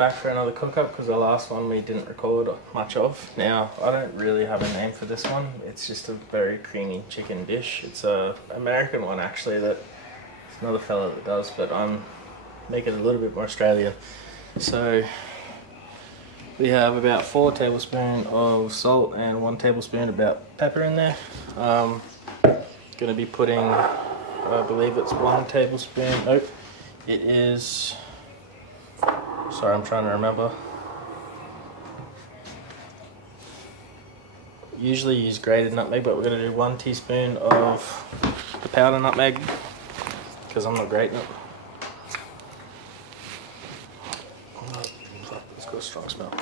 back for another cook up because the last one we didn't record much of. Now, I don't really have a name for this one. It's just a very creamy chicken dish. It's a American one actually that it's another fella that does, but I'm making it a little bit more Australian. So we have about 4 tablespoons of salt and 1 tablespoon about pepper in there. Gonna be putting, I believe it's 1 tablespoon. Nope, it is. Sorry, I'm trying to remember. Usually use grated nutmeg, but we're gonna do 1 teaspoon of the powder nutmeg because I'm not grating it. It's got a strong smell.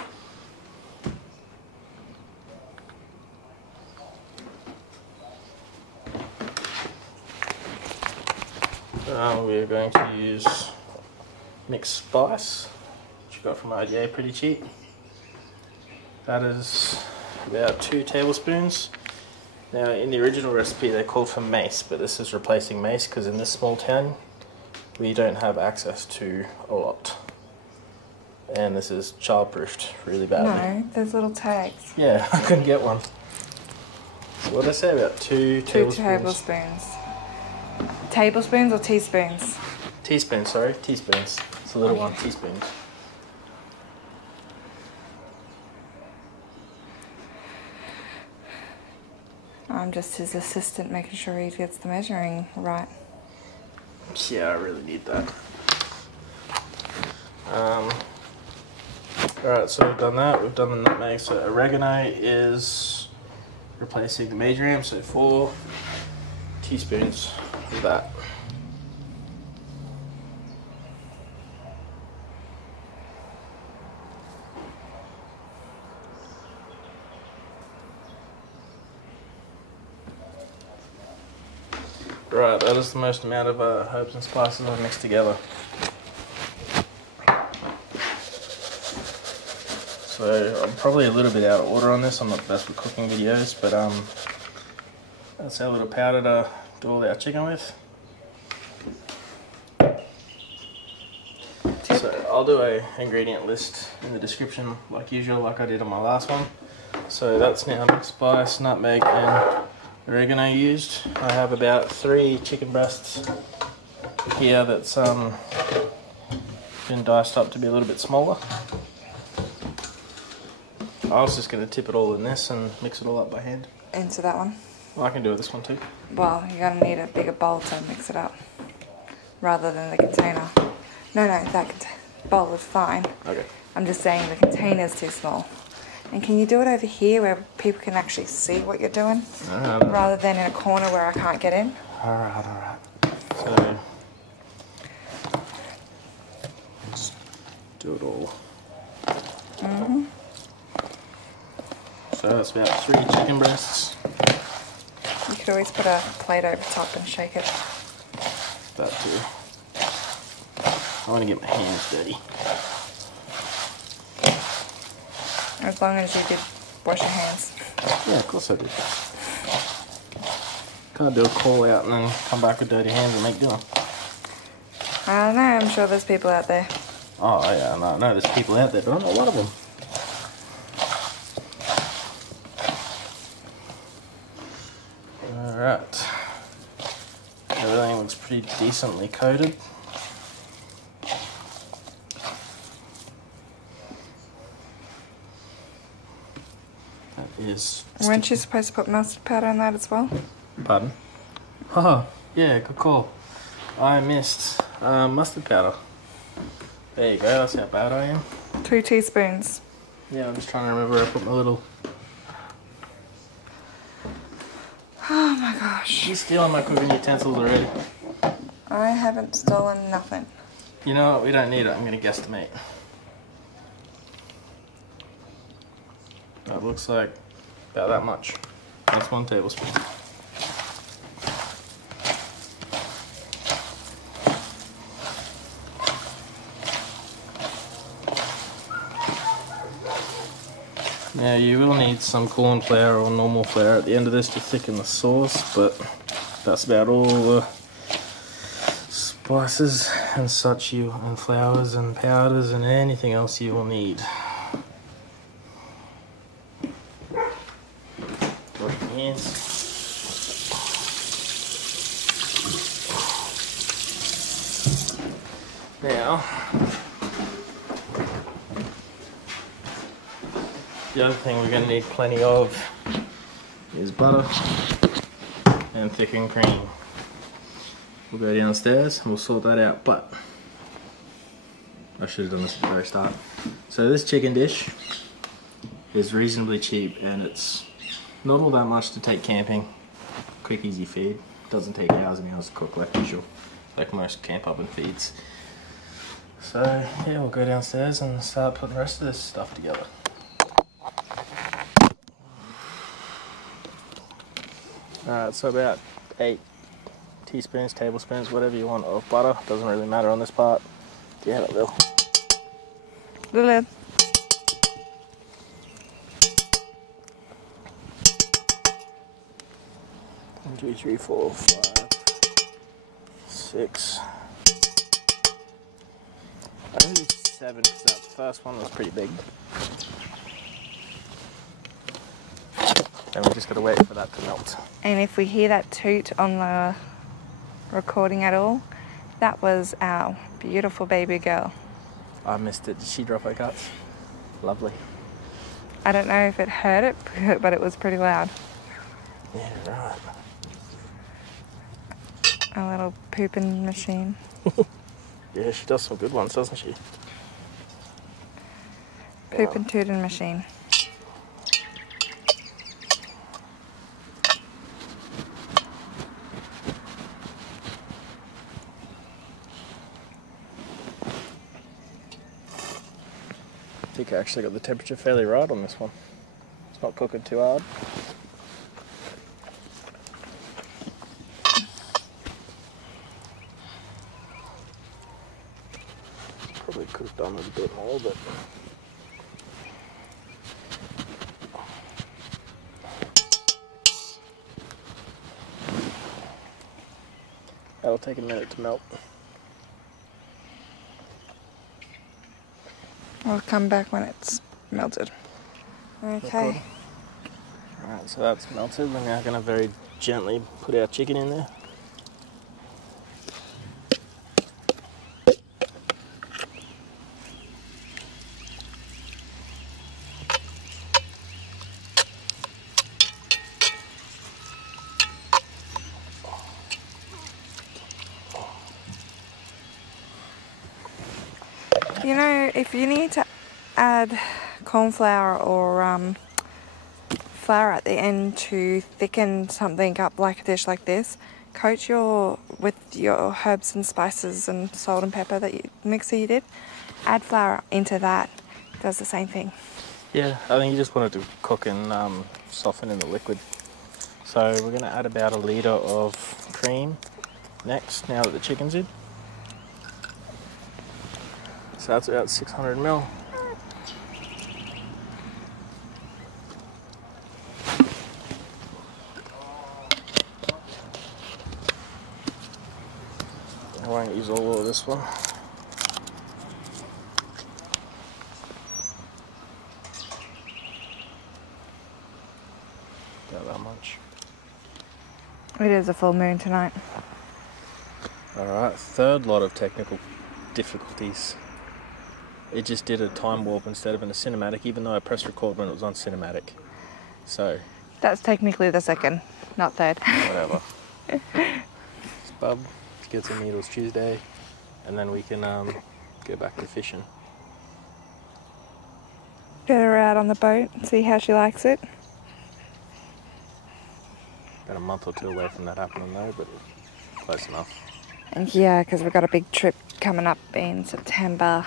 We're going to use mixed spice, which we got from RDA, pretty cheap. That is about 2 tablespoons. Now, in the original recipe, they called for mace, but this is replacing mace because in this small town, we don't have access to a lot. And this is childproofed really badly. No, there's little tags. Yeah, I couldn't get one. So what did I say, about 2 tablespoons? 2 tablespoons. Tablespoons or teaspoons? Teaspoons, sorry, teaspoons. It's a little one, teaspoons. I'm just his assistant, making sure he gets the measuring right. Yeah, I really need that. Alright, so we've done that. We've done the nutmeg. So oregano is replacing the major amp, so 4 teaspoons of that. Right, that is the most amount of herbs and spices I mixed together. So I'm probably a little bit out of order on this. I'm not the best with cooking videos, but that's our little powder to do all our chicken with. So I'll do a ingredient list in the description like usual, like I did on my last one. So that's now mixed spice, nutmeg and oregano used. I have about 3 chicken breasts here that's been diced up to be a little bit smaller. I was just going to tip it all in this and mix it all up by hand. Into that one? Well, I can do it this one too. Well, you're going to need a bigger bowl to mix it up, rather than the container. No, that bowl is fine. Okay. I'm just saying the container's too small. And can you do it over here where people can actually see what you're doing? Rather than in a corner where I can't get in? Alright. So, let's do it all. So that's about 3 chicken breasts. You could always put a plate over top and shake it. That too. I want to get my hands dirty. As long as you did wash your hands. Yeah, of course I did. Can't do a call out and then come back with dirty hands and make dinner. I don't know, I'm sure there's people out there. Oh yeah, no, there's people out there, but I'm not one of them. Alright. Everything looks pretty decently coated. Weren't you supposed to put mustard powder in that as well? Pardon? Oh, yeah, good call. I missed mustard powder. There you go, that's how bad I am. 2 teaspoons. Yeah, I'm just trying to remember where I put my little... Oh my gosh. You're stealing my cooking utensils already. I haven't stolen nothing. You know what, we don't need it, I'm going to guesstimate. That looks like about that much. That's 1 tablespoon. Now you will need some corn flour or normal flour at the end of this to thicken the sauce, but that's about all the spices and such and flours and powders and anything else you will need. Wash your hands. Now, the other thing we're going to need plenty of is butter and thickened cream. We'll go downstairs and we'll sort that out, but I should have done this at the very start. So this chicken dish is reasonably cheap and it's not all that much to take camping. Quick, easy feed. Doesn't take hours and hours to cook like usual, like most camp oven feeds. So yeah, we'll go downstairs and start putting the rest of this stuff together. Alright, so about 8 teaspoons, tablespoons, whatever you want of butter. Doesn't really matter on this part. Yeah, it will. The lid. 1, 2, 3, 4, 5, 6. I think it's 7 because that first one was pretty big. And we just got to wait for that to melt. And if we hear that toot on the recording at all, that was our beautiful baby girl. I missed it. Did she drop her cuts? Lovely. I don't know if it heard it, but it was pretty loud. Yeah, right. A little pooping machine. Yeah, she does some good ones, doesn't she? Poop and tootin' machine. I think I actually got the temperature fairly right on this one. It's not cooking too hard. Probably could have done it a bit more, but that'll take a minute to melt. I'll come back when it's melted. Okay. Alright, so that's melted. We're now going to very gently put our chicken in there. You know, if you need to add cornflour or flour at the end to thicken something up like a dish like this, coat with your herbs and spices and salt and pepper mixer you did, add flour into that. It does the same thing. Yeah, I think you just want it to cook and soften in the liquid. So we're going to add about 1 litre of cream next, now that the chicken's in. So that's about 600 ml. I won't use all of this one. About that much. It is a full moon tonight. Alright, third lot of technical difficulties. It just did a time warp instead of in a cinematic, even though I pressed record when it was on cinematic. So That's technically the second, not third. whatever. It's Bub to get some needles Tuesday, and then we can go back to fishing. Get her out on the boat and see how she likes it. About a month or 2 away from that happening though, but close enough. And yeah, because we've got a big trip coming up in September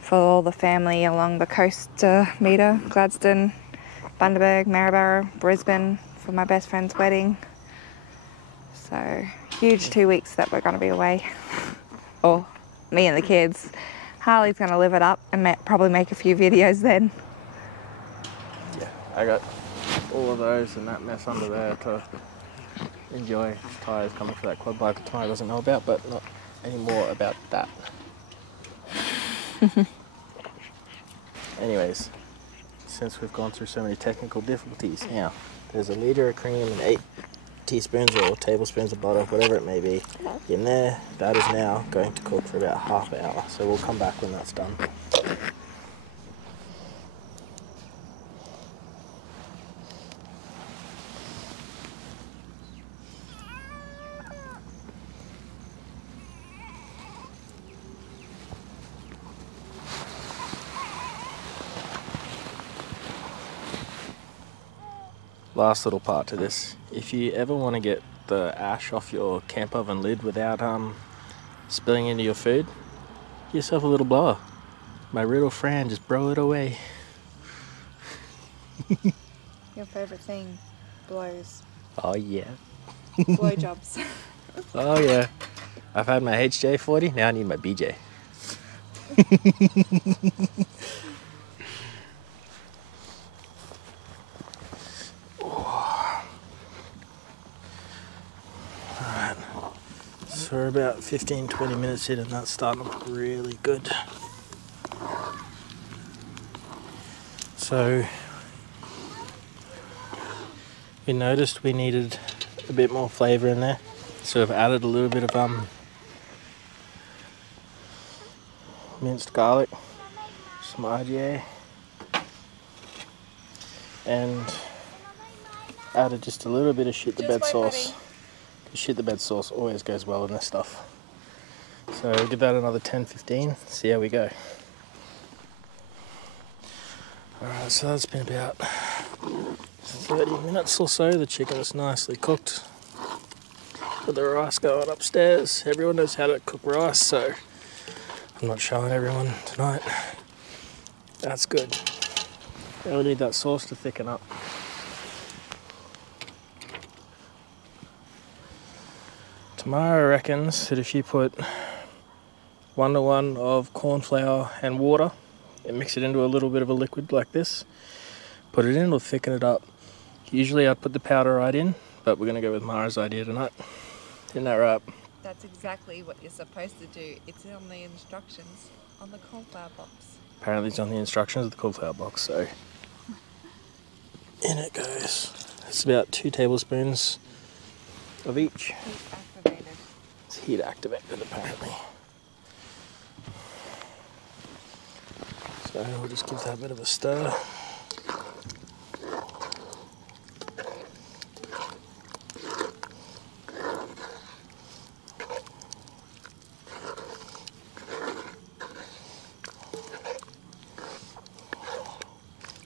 for all the family along the coast to meet her. Gladstone, Bundaberg, Maryborough, Brisbane for my best friend's wedding. So huge 2 weeks that we're going to be away. Or me and the kids. Harley's going to live it up and probably make a few videos then. Yeah, I got all of those and that mess under there to enjoy. Tyre's coming for that quad bike that Tyre doesn't know about, but any more about that. Anyways, since we've gone through so many technical difficulties, now there's a litre of cream and 8 teaspoons or tablespoons of butter, whatever it may be, in there. That is now going to cook for about half an hour, so we'll come back when that's done. Last little part to this, if you ever want to get the ash off your camp oven lid without spilling into your food, get yourself a little blower. My little friend, just blow it away. Your favourite thing, blows. Oh yeah. Blowjobs. Oh yeah. I've had my HJ40, now I need my BJ. So we're about 15-20 minutes in and that's starting to look really good. So we noticed we needed a bit more flavour in there, so I've added a little bit of minced garlic, some RGA, and added just a little bit of shit the bed sauce. Shit the bed sauce always goes well in this stuff. So give that another 10-15, see how we go. Alright, so that's been about 30 minutes or so. The chicken is nicely cooked. Got the rice going upstairs. Everyone knows how to cook rice, so I'm not showing everyone tonight. That's good. Now we need that sauce to thicken up. Tamara reckons that if you put 1:1 of corn flour and water and mix it into a little bit of a liquid like this, put it in, it'll thicken it up. Usually I'd put the powder right in, but we're going to go with Mara's idea tonight. Isn't that right? That's exactly what you're supposed to do. It's on the instructions on the cornflour box. Apparently it's on the instructions of the cornflour box, so in it goes. It's about 2 tablespoons of each. It's heat activated apparently. So we'll just give that a bit of a stir.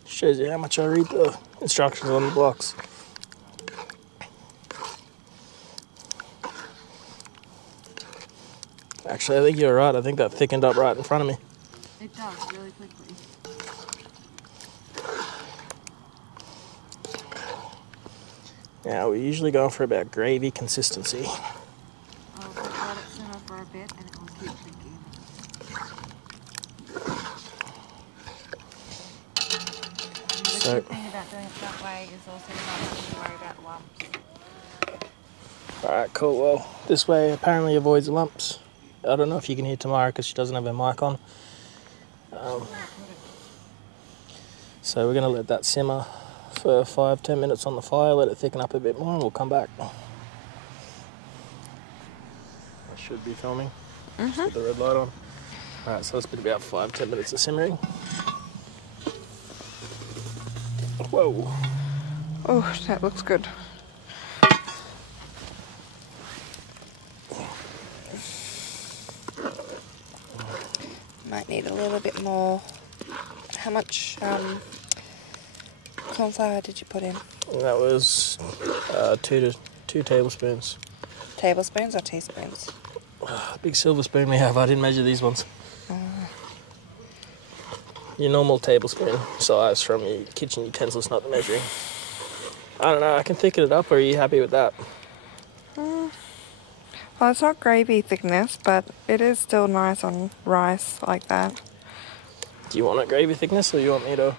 Shows you how much I read the instructions on the box. Actually, I think you're right. I think that thickened up right in front of me. It does, really quickly. Now, we usually go for about gravy consistency. I'll let it simmer for a bit and it will keep cooking. The good thing about doing it that way is also not having to worry about lumps. Alright, cool. Well, this way apparently avoids lumps. I don't know if you can hear Tamara because she doesn't have her mic on. So we're going to let that simmer for 5-10 minutes on the fire, let it thicken up a bit more, and we'll come back. I should be filming. Just with the red light on. Alright, so it's been about 5-10 minutes of simmering. Whoa. Oh, that looks good. Might need a little bit more. How much corn flour did you put in? That was 2 tablespoons. Tablespoons or teaspoons? Big silver spoon we have. I didn't measure these ones. Your normal tablespoon size from your kitchen utensils, not the measuring. I don't know. I can thicken it up. Or are you happy with that? Well, it's not gravy thickness, but it is still nice on rice like that. Do you want a gravy thickness or you want me to?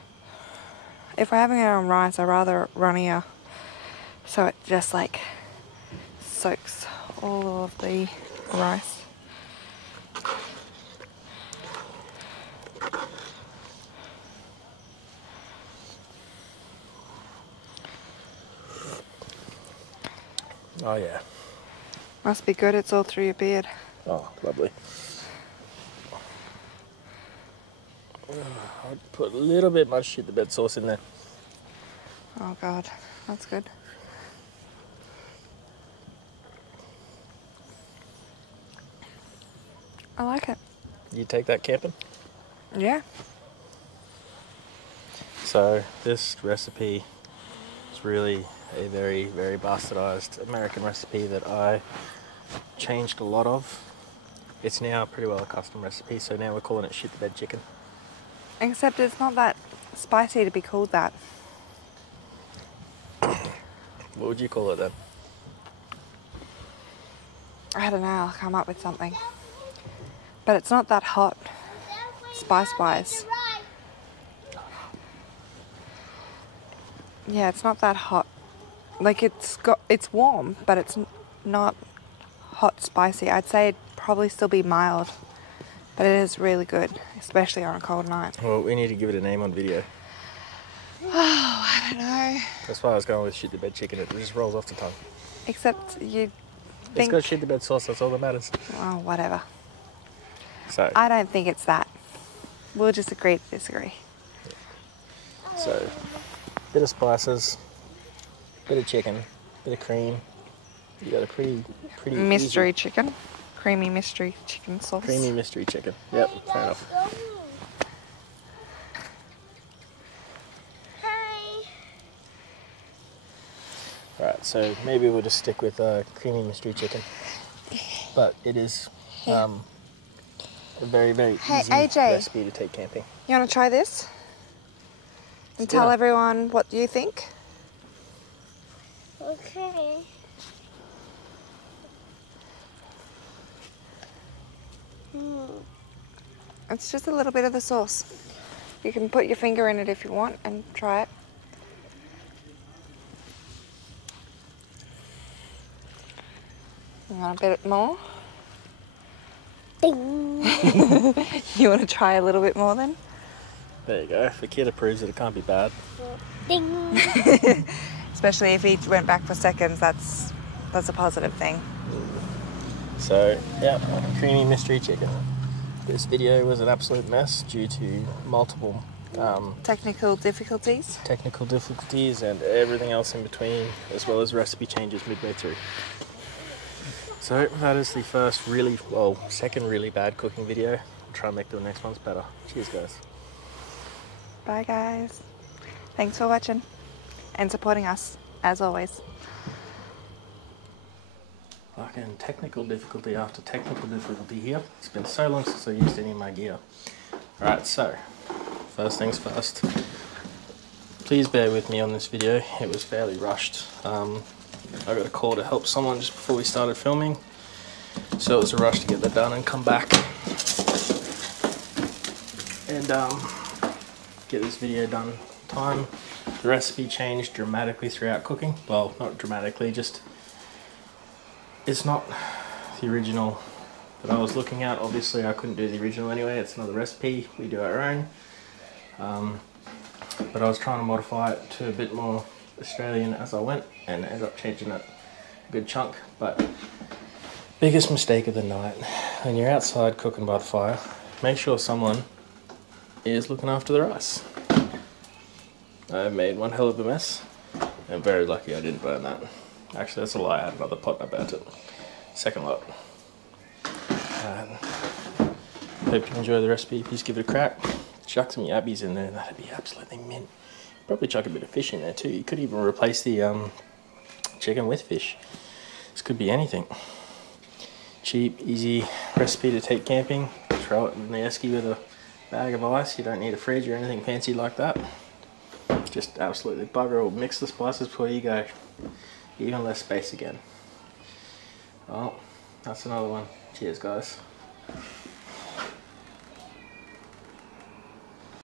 If we're having it on rice, I'd rather it runnier, so it just like soaks all of the rice. Oh yeah. Must be good, it's all through your beard. Oh, lovely. I'd put a little bit much shit the bed sauce in there. Oh god, that's good. I like it. You take that camping? Yeah. So this recipe is really a very, very bastardized American recipe that I changed a lot of. It's now pretty well a custom recipe, so now we're calling it shit the bed chicken. Except it's not that spicy to be called that. What would you call it then? I don't know, I'll come up with something. But it's not that hot, spice-wise. Yeah, it's not that hot. Like it's warm, but it's not hot spicy. I'd say it'd probably still be mild, but it is really good, especially on a cold night. Well, we need to give it a name on video. Oh, I don't know. That's why I was going with shit the bed chicken. It just rolls off the tongue. Except you It's think... got shit the bed sauce, that's all that matters. Oh, whatever. So, I don't think it's that. We'll just agree to disagree. so bit of spices, bit of chicken, bit of cream. You got a pretty Mystery easy, chicken. Creamy mystery chicken sauce. creamy mystery chicken. Yep, fair enough. Right, so maybe we'll just stick with creamy mystery chicken. But it is a very, very easy AJ. recipe to take camping. You want to try this? And tell dinner. everyone what you think? Okay. It's just a little bit of the sauce. You can put your finger in it if you want and try it. You want a bit more? Ding. You want to try a little bit more then? There you go. If the kid approves it, it can't be bad. Ding. Especially if he went back for seconds, that's a positive thing. So, yeah, creamy mystery chicken. This video was an absolute mess due to multiple Technical difficulties. technical difficulties and everything else in between, as well as recipe changes midway through. So that is the second really bad cooking video. I'll try and make the next ones better. Cheers, guys. Bye guys. Thanks for watching and supporting us, as always. Fucking technical difficulty after technical difficulty here. It's been so long since I used any of my gear. Alright, so, first things first. Please bear with me on this video. It was fairly rushed. I got a call to help someone just before we started filming. So it was a rush to get that done and come back. And get this video done in time. The recipe changed dramatically throughout cooking. Well, not dramatically, just it's not the original that I was looking at. Obviously I couldn't do the original anyway, it's another recipe, we do our own. But I was trying to modify it to a bit more Australian as I went and ended up changing it a good chunk. But biggest mistake of the night, when you're outside cooking by the fire, make sure someone is looking after the rice. I made one hell of a mess. I'm very lucky I didn't burn that. Actually, that's a lie. I had another pot and I burnt it. Second lot. Hope you enjoy the recipe. Please give it a crack. Chuck some yabbies in there. That'd be absolutely mint. Probably chuck a bit of fish in there too. You could even replace the chicken with fish. This could be anything. Cheap, easy recipe to take camping. Throw it in the esky with a bag of ice. You don't need a fridge or anything fancy like that. Just absolutely bugger all. Mix the spices before you go. Even less space again. Well, that's another one. Cheers, guys.